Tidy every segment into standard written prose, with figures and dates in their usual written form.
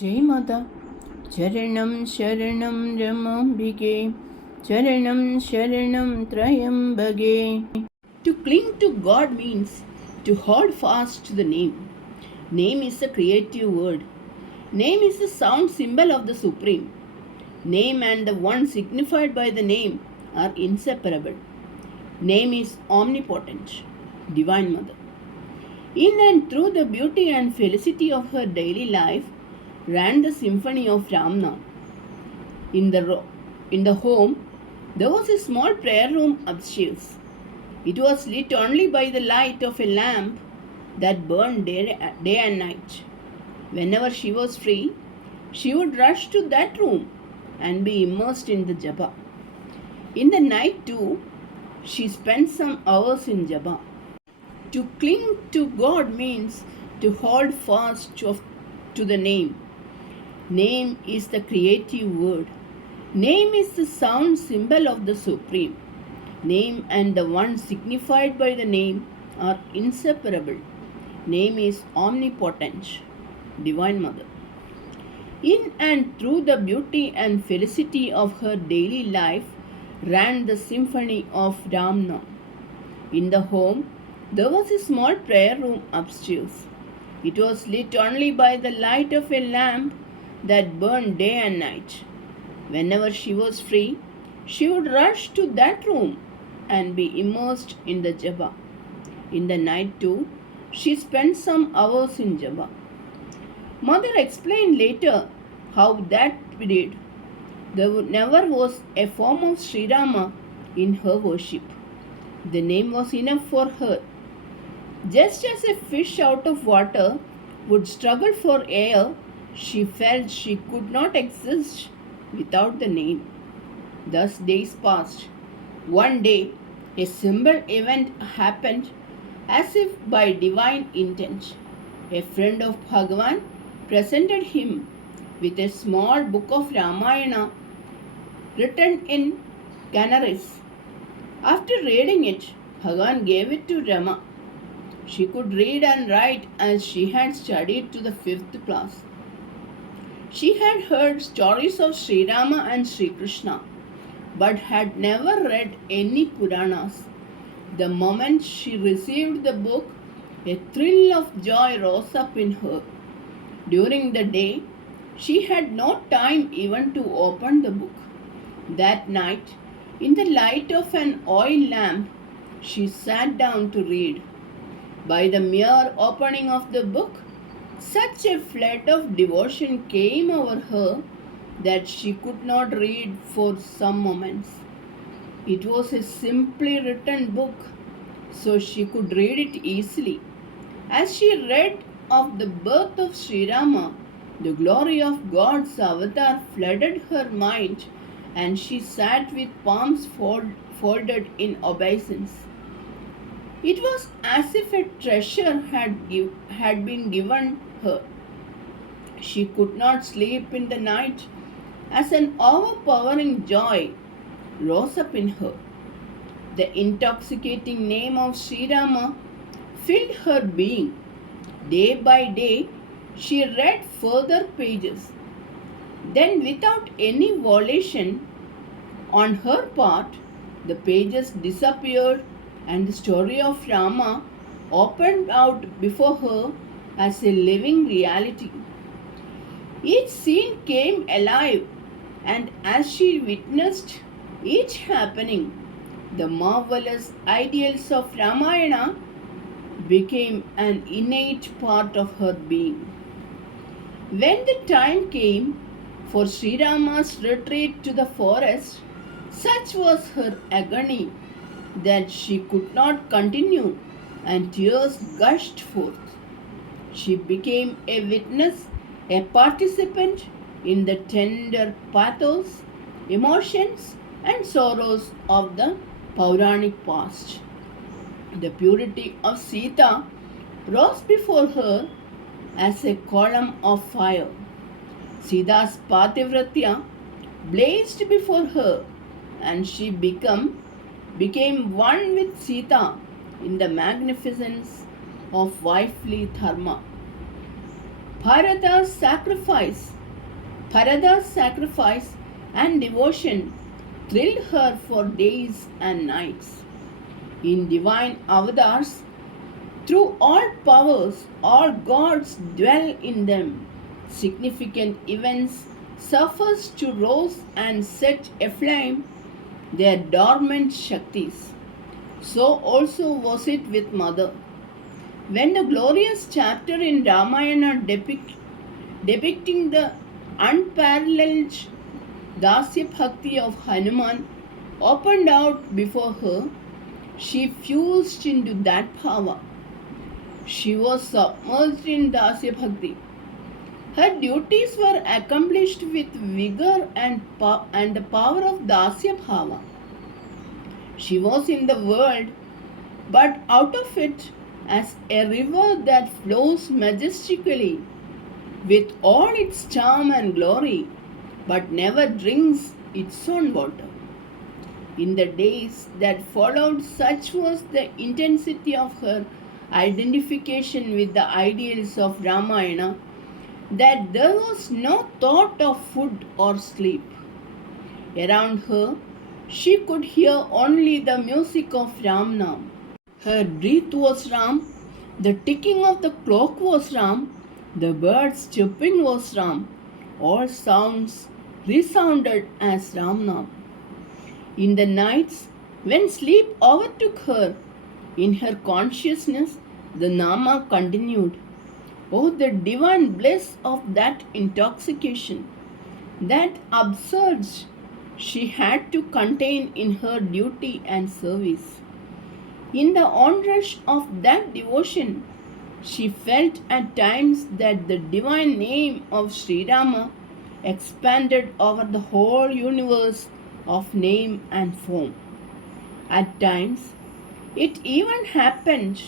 जय माता। चरणं शरणं रमाम्बिके, चरणं शरणं त्रयम्बके. To cling to God means to hold fast to the name. Name is a creative word. Name is the sound symbol of the Supreme. Name and the one signified by the name are inseparable. Name is omnipotent, Divine Mother. In and through the beauty and felicity of her daily life ran the symphony of Ramna. In the home, there was a small prayer room upstairs. It was lit only by the light of a lamp that burned day and night. Whenever she was free, she would rush to that room and be immersed in the japa. In the night too, she spent some hours in japa. To cling to God means to hold fast to the name. Name is the creative word. Name is the sound symbol of the Supreme. Name and the one signified by the name are inseparable. Name is omnipotent, Divine Mother. In and through the beauty and felicity of her daily life ran the symphony of Ramna. In the home, there was a small prayer room upstairs. It was lit only by the light of a lamp that burned day and night. Whenever she was free, she would rush to that room and be immersed in the japa. In the night too, she spent some hours in japa. Mother explained later how that period there never was a form of Sri Rama in her worship. The name was enough for her. Just as a fish out of water would struggle for air, she felt she could not exist without the name. Thus days passed. One day, a simple event happened as if by divine intent. A friend of Bhagavan presented him with a small book of Ramayana written in Canaris. After reading it, Bhagavan gave it to Rama. She could read and write as she had studied to the 5th class. She had heard stories of Sri Rama and Sri Krishna, but had never read any Puranas. The moment she received the book, a thrill of joy rose up in her. During the day, she had no time even to open the book. That night, in the light of an oil lamp, she sat down to read. By the mere opening of the book, such a flood of devotion came over her that she could not read for some moments. It was a simply written book, so she could read it easily. As she read of the birth of Sri Rama, the glory of God's avatar flooded her mind, and she sat with palms folded in obeisance. It was as if a treasure had been given her. She could not sleep in the night as an overpowering joy rose up in her. The intoxicating name of Sri Rama filled her being. Day by day, she read further pages. Then, without any volition on her part, the pages disappeared and the story of Rama opened out before her as a living reality. Each scene came alive, and as she witnessed each happening, the marvelous ideals of Ramayana became an innate part of her being. When the time came for Sri Rama's retreat to the forest, such was her agony that she could not continue, and tears gushed forth. She became a witness, a participant in the tender pathos, emotions, and sorrows of the Puranic past. The purity of Sita rose before her as a column of fire. Sita's Pativratya blazed before her, and she became one with Sita in the magnificence of wifely dharma. Bharata's sacrifice, Bharata's sacrifice and devotion thrilled her for days and nights. In divine avatars, through all powers, all gods dwell in them. Significant events surface to rouse and set aflame their dormant Shaktis. So also was it with Mother. When the glorious chapter in Ramayana depicting the unparalleled Dasya Bhakti of Hanuman opened out before her, she fused into that power. She was submerged in Dasya Bhakti. Her duties were accomplished with vigor and the power of Dasya Bhava. She was in the world, but out of it as a river that flows majestically with all its charm and glory, but never drinks its own water. In the days that followed, such was the intensity of her identification with the ideals of Ramayana that there was no thought of food or sleep. Around her, she could hear only the music of Ramnam. Her breath was Ram, the ticking of the clock was Ram, the birds chirping was Ram. All sounds resounded as Ramnam. In the nights, when sleep overtook her, in her consciousness, the Nama continued. Oh, the divine bliss of that intoxication, that upsurge she had to contain in her duty and service. In the onrush of that devotion, she felt at times that the divine name of Sri Rama expanded over the whole universe of name and form. At times, it even happened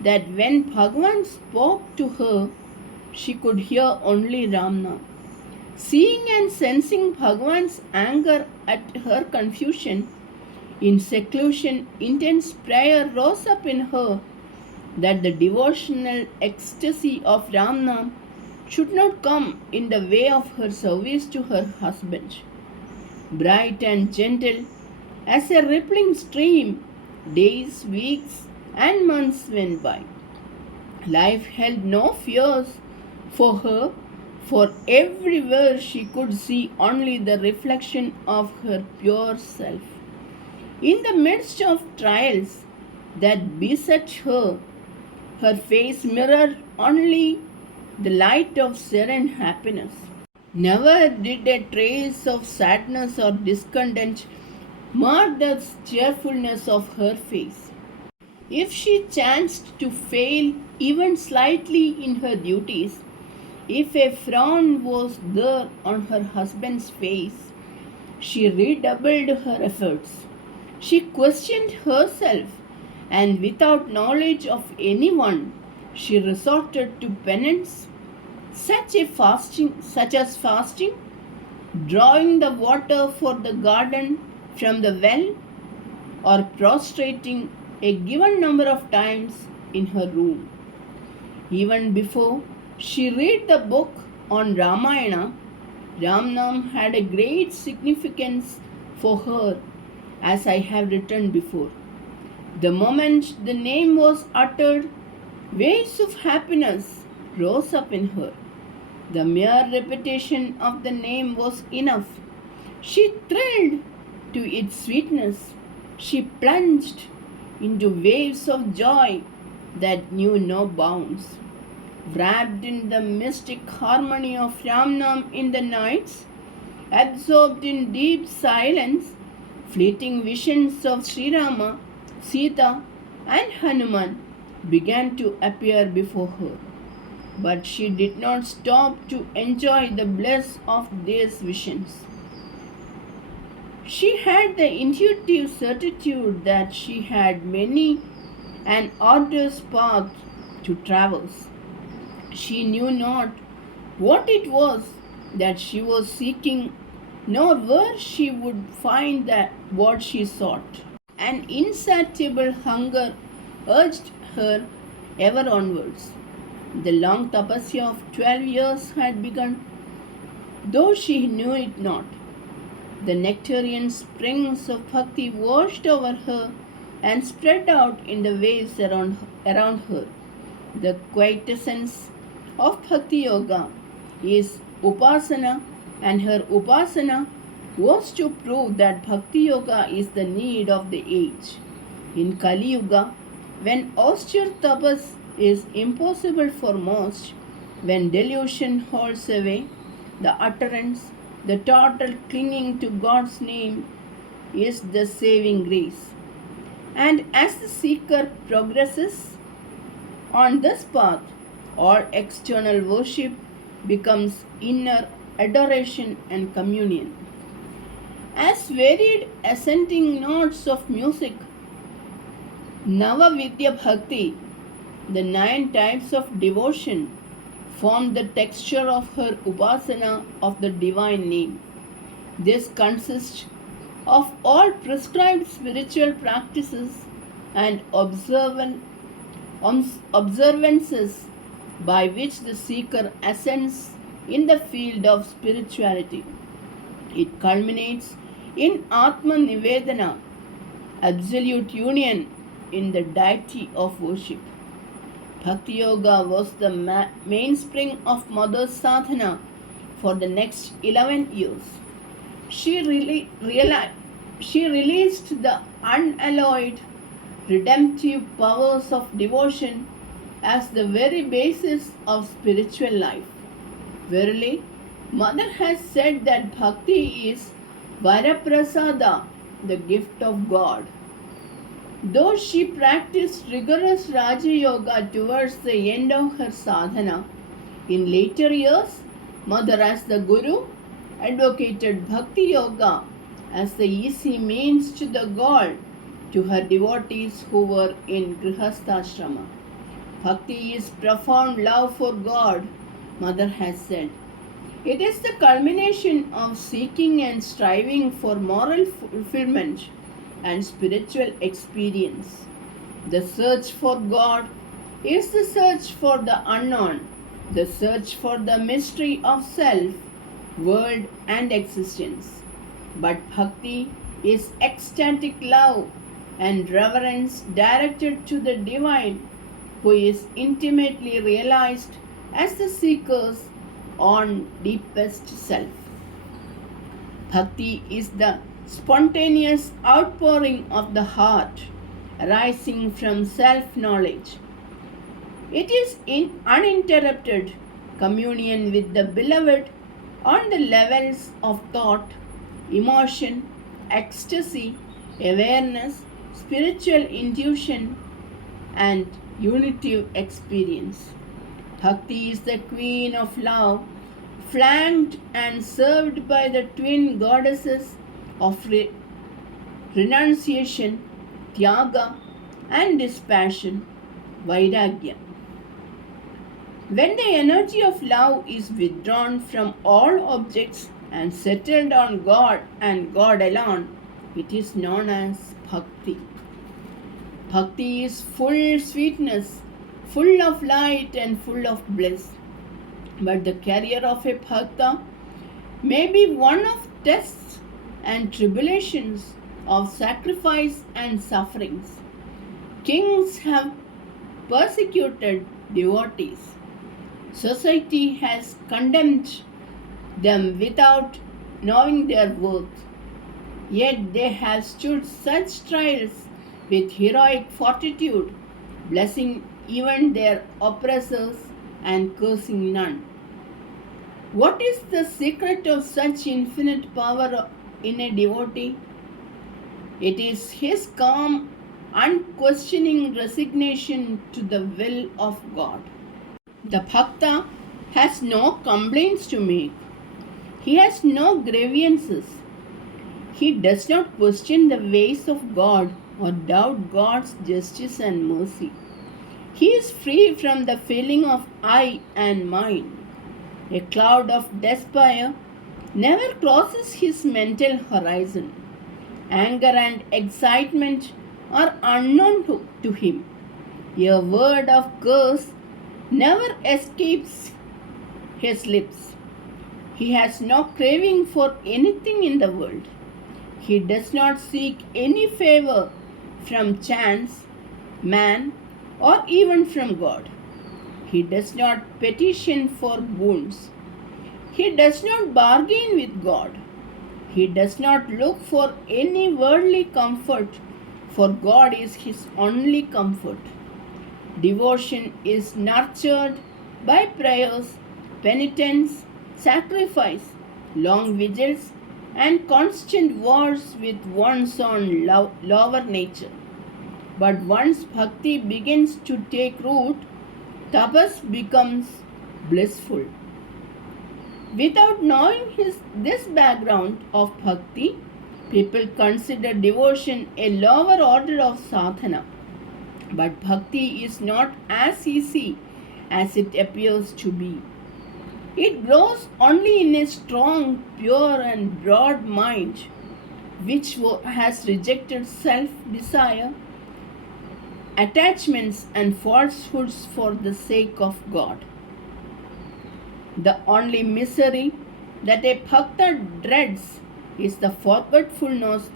that when Bhagavan spoke to her, she could hear only Ramna. Seeing and sensing Bhagavan's anger at her confusion, in seclusion, intense prayer rose up in her that the devotional ecstasy of Ramnam should not come in the way of her service to her husband. Bright and gentle as a rippling stream, days, weeks, and months went by. Life held no fears for her, for everywhere she could see only the reflection of her pure self. In the midst of trials that beset her, her face mirrored only the light of serene happiness. Never did a trace of sadness or discontent mar the cheerfulness of her face. If she chanced to fail even slightly in her duties, if a frown was there on her husband's face, she redoubled her efforts. She questioned herself, and without knowledge of anyone, she resorted to penance, such as fasting, drawing the water for the garden from the well, or prostrating a given number of times in her room. Even before she read the book on Ramayana, Ramnam had a great significance for her, as I have written before. The moment the name was uttered, waves of happiness rose up in her. The mere repetition of the name was enough. She thrilled to its sweetness. She plunged into waves of joy that knew no bounds. Wrapped in the mystic harmony of Ramnam in the nights, absorbed in deep silence, fleeting visions of Sri Rama, Sita, and Hanuman began to appear before her. But she did not stop to enjoy the bliss of these visions. She had the intuitive certitude that she had many an arduous path to traverse. She knew not what it was that she was seeking, nor where she would find that what she sought. An insatiable hunger urged her ever onwards. The long tapasya of 12 years had begun, though she knew it not. The nectarian springs of bhakti washed over her and spread out in the waves around her. The quintessence of bhakti yoga is upasana, and her upasana was to prove that bhakti yoga is the need of the age. In Kali Yuga, when austere tapas is impossible for most, when delusion holds away the utterance, the total clinging to God's name is the saving grace. And as the seeker progresses on this path, all external worship becomes inner adoration and communion. As varied ascending notes of music, Navavidya Bhakti, the 9 types of devotion, form the texture of her upasana of the divine name. This consists of all prescribed spiritual practices and observances by which the seeker ascends in the field of spirituality. It culminates in Atma Nivedana, absolute union in the deity of worship. Bhakti Yoga was the mainspring of Mother's sadhana for the next 11 years. She released the unalloyed redemptive powers of devotion as the very basis of spiritual life. Verily, Mother has said that bhakti is Varaprasada, the gift of God. Though she practiced rigorous Raja Yoga towards the end of her sadhana, in later years, Mother as the Guru advocated Bhakti Yoga as the easy means to the goal to her devotees who were in Grihastha-ashrama. Bhakti is profound love for God, Mother has said. It is the culmination of seeking and striving for moral fulfillment and spiritual experience. The search for God is the search for the unknown, the search for the mystery of self, world, and existence. But bhakti is ecstatic love and reverence directed to the divine, who is intimately realized as the seeker's own deepest self. Bhakti is the spontaneous outpouring of the heart arising from self-knowledge. It is in uninterrupted communion with the beloved on the levels of thought, emotion, ecstasy, awareness, spiritual intuition, and unitive experience. Bhakti is the queen of love, flanked and served by the twin goddesses of renunciation, tyaga, and dispassion, vairagya. When the energy of love is withdrawn from all objects and settled on God and God alone, it is known as bhakti. Bhakti is full sweetness, full of light and full of bliss. But the career of a bhakta may be one of tests and tribulations, of sacrifice and sufferings. Kings have persecuted devotees. Society has condemned them without knowing their worth. Yet they have stood such trials with heroic fortitude, blessing even their oppressors and cursing none. What is the secret of such infinite power in a devotee? It is his calm, unquestioning resignation to the will of God. The bhakta has no complaints to make. He has no grievances. He does not question the ways of God or doubt God's justice and mercy. He is free from the feeling of I and mine. A cloud of despair never crosses his mental horizon. Anger and excitement are unknown to him. A word of curse never escapes his lips. He has no craving for anything in the world. He does not seek any favor from chance, man, or even from God. He does not petition for boons. He does not bargain with God. He does not look for any worldly comfort, for God is his only comfort. Devotion is nurtured by prayers, penitence, sacrifice, long vigils, and constant wars with one's own lower nature. But once bhakti begins to take root, tapas becomes blissful. Without knowing this background of bhakti, people consider devotion a lower order of sadhana. But bhakti is not as easy as it appears to be. It grows only in a strong, pure, and broad mind which has rejected self desire, attachments, and falsehoods for the sake of God. The only misery that a bhakta dreads is the forgetfulness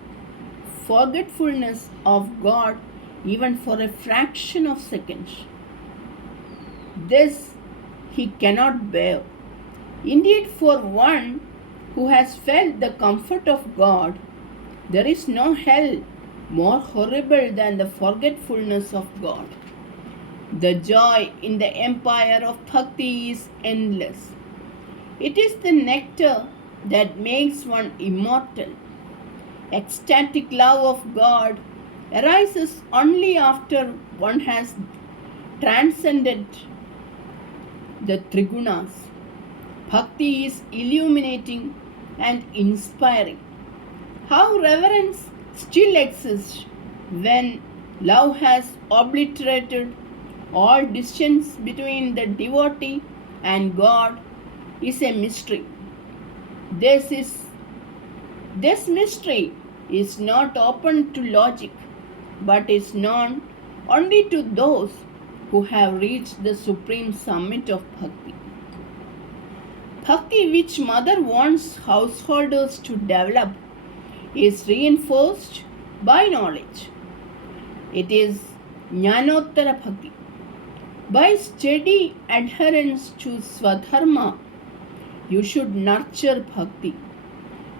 of God even for a fraction of seconds. This he cannot bear. Indeed, for one who has felt the comfort of God, there is no hell more horrible than the forgetfulness of God. The joy in the empire of bhakti is endless. It is the nectar that makes one immortal. Ecstatic love of God arises only after one has transcended the trigunas. Bhakti is illuminating and inspiring. How reverence still exists when love has obliterated all distance between the devotee and God is a mystery. This mystery is not open to logic, but is known only to those who have reached the supreme summit of bhakti. Bhakti, which Mother wants householders to develop, is reinforced by knowledge. It is Jnanottara Bhakti. By steady adherence to Swadharma, you should nurture bhakti.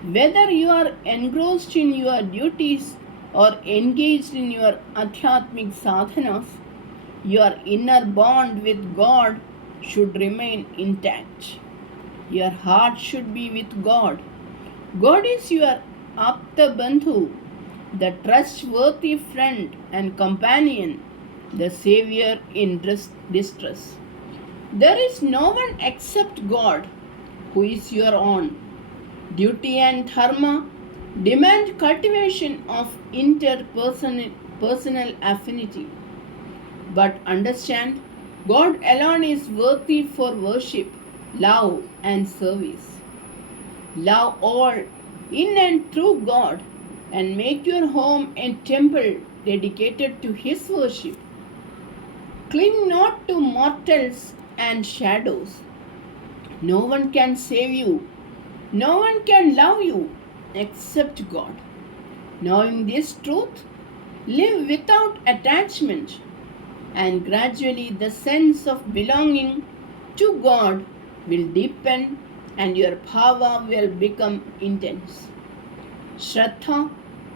Whether you are engrossed in your duties or engaged in your adhyatmic sadhanas, your inner bond with God should remain intact. Your heart should be with God. God is your Apta Bandhu, the trustworthy friend and companion, the savior in distress. There is no one except God who is your own. Duty and dharma demand cultivation of interpersonal affinity. But understand, God alone is worthy for worship, love, and service. Love all in and through God and make your home a temple dedicated to His worship. Cling not to mortals and shadows. No one can save you. No one can love you except God. Knowing this truth, live without attachment, and gradually the sense of belonging to God will deepen and your bhava will become intense. Shraddha,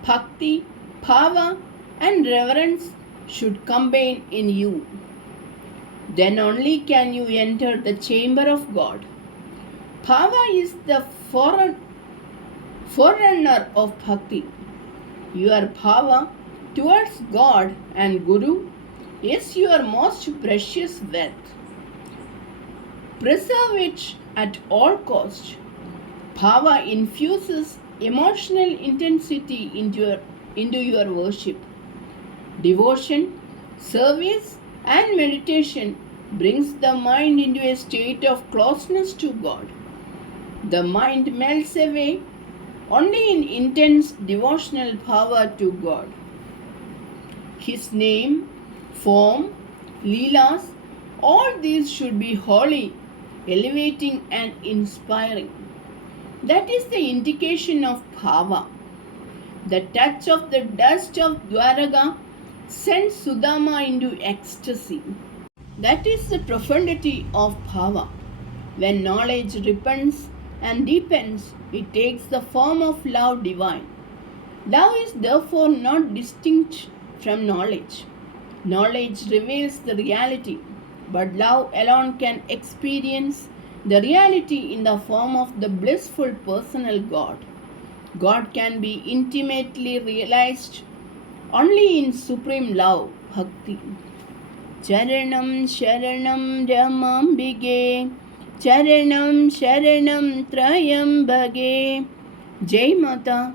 bhakti, bhava, and reverence should combine in you. Then only can you enter the chamber of God. Bhava is the forerunner of bhakti. Your bhava towards God and Guru is your most precious wealth. Preserve it at all cost. Bhava infuses emotional intensity into your worship. Devotion, service, and meditation brings the mind into a state of closeness to God. The mind melts away only in intense devotional power to God. His name, form, leelas, All these should be holy, elevating, and inspiring. That is the indication of bhava. The touch of the dust of Dwaraka sends Sudama into ecstasy. That is the profundity of bhava. When knowledge ripens and deepens, it takes the form of love divine. Love is therefore not distinct from knowledge. Knowledge reveals the reality, but love alone can experience the reality in the form of the blissful personal God. God can be intimately realized only in supreme love, bhakti. Charanam Sharanam Ramambige, Charanam Sharanam Trayambage. Jai Mata.